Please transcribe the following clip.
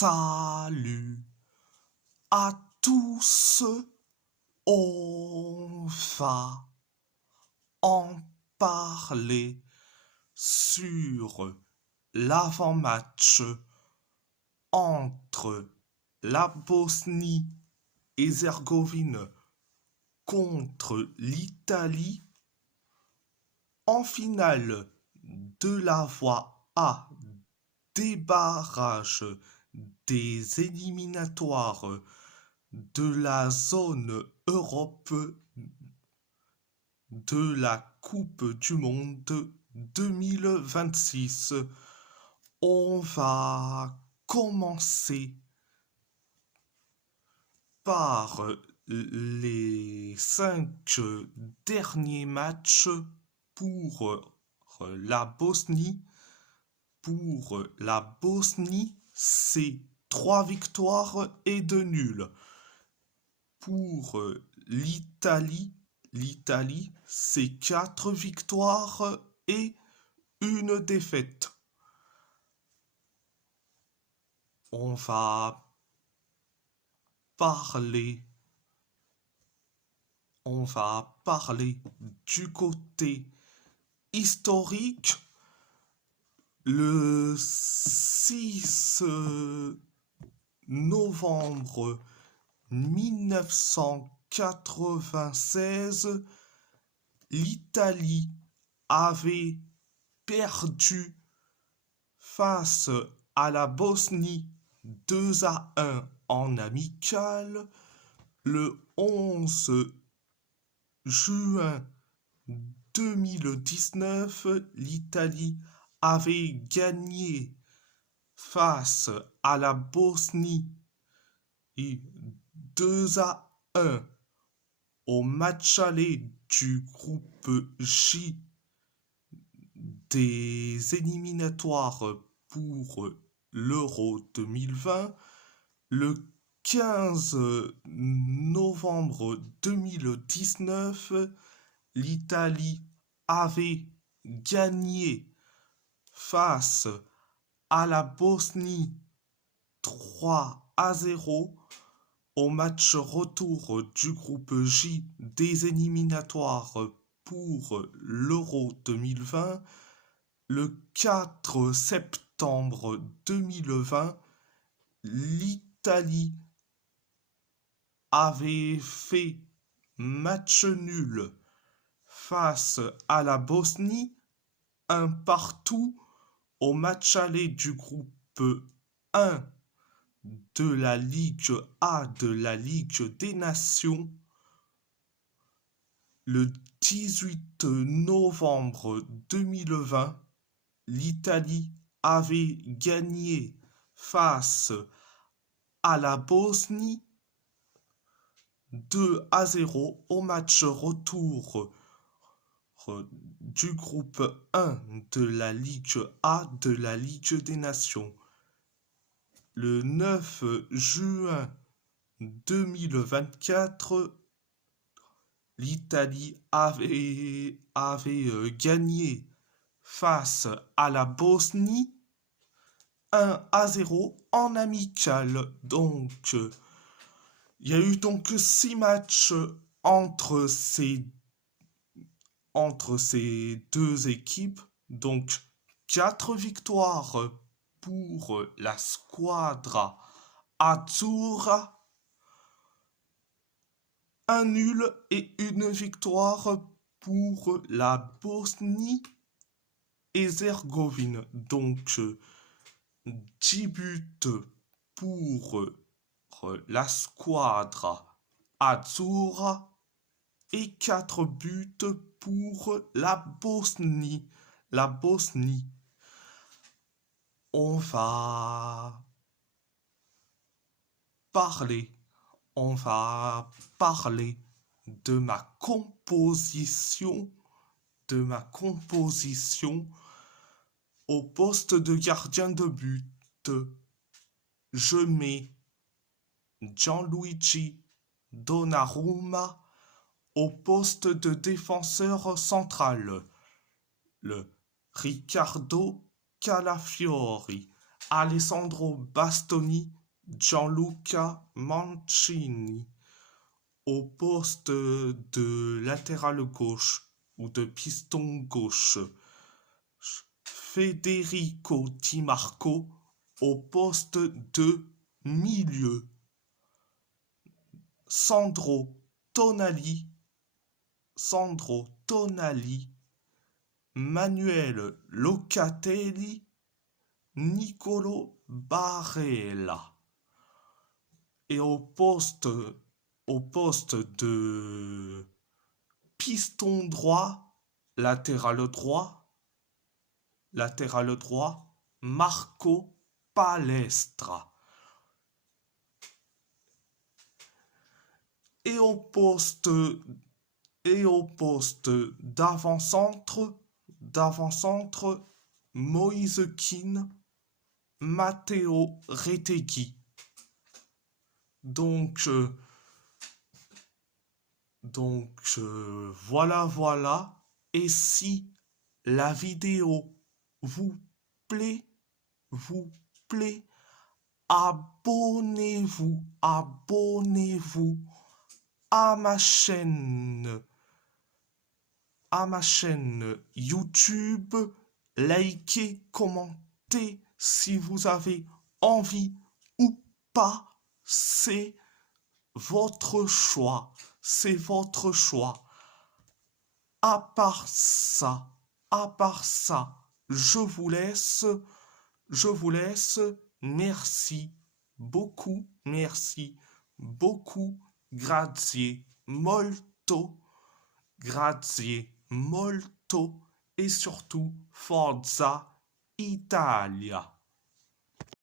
Salut à tous, on va en parler sur l'avant-match entre la Bosnie-Herzégovine contre l'Italie en finale de la voie A des barrages des éliminatoires de la zone Europe de la Coupe du Monde 2026. On va commencer par les 5 derniers matchs pour la Bosnie. Pour la Bosnie, c'est 3 victoires et 2 nuls. Pour l'Italie, c'est 4 victoires et une défaite. On va parler du côté historique. Le 6 novembre 1996, l'Italie avait perdu face à la Bosnie 2-1 en amical. Le 11 juin 2019, l'Italie avait gagné face à la Bosnie 2-1 au match aller du groupe J des éliminatoires pour l'Euro 2020. Le 15 novembre 2019, l'Italie avait gagné face à la Bosnie 3-0 au match retour du groupe J des éliminatoires pour l'Euro 2020. Le 4 septembre 2020, l'Italie avait fait match nul face à la Bosnie, un partout au match aller du groupe 1 de la Ligue A de la Ligue des Nations. Le 18 novembre 2020, l'Italie avait gagné face à la Bosnie 2-0 au match retour du groupe 1 de la Ligue A de la Ligue des Nations. Le 9 juin 2024, l'Italie avait gagné face à la Bosnie 1-0 en amical. Donc, il y a eu donc 6 matchs entre ces deux équipes. Donc, 4 victoires pour la squadra azzurra, un nul et une victoire pour la Bosnie-Herzégovine. Donc, 10 buts pour la squadra azzurra et 4 buts pour la Bosnie. La Bosnie. On va parler de ma composition, au poste de gardien de but. Je mets Gianluigi Donnarumma au poste de défenseur central. Le Riccardo Calafiori Alessandro Bastoni, Gianluca Mancini. Au poste de latéral gauche ou de piston gauche, Federico Di Marco au poste de milieu, Sandro Tonali, Manuel Locatelli, Nicolo Barella. Et au poste de piston droit, latéral droit, Marco Palestra. Et au poste d'avant-centre, Moïse Kean, Matteo Retegui. Donc, voilà. Et si la vidéo vous plaît, abonnez-vous à ma chaîne YouTube, likez, commentez si vous avez envie ou pas, c'est votre choix. À part ça, je vous laisse. Merci beaucoup. Grazie molto. Et surtout, Forza Italia.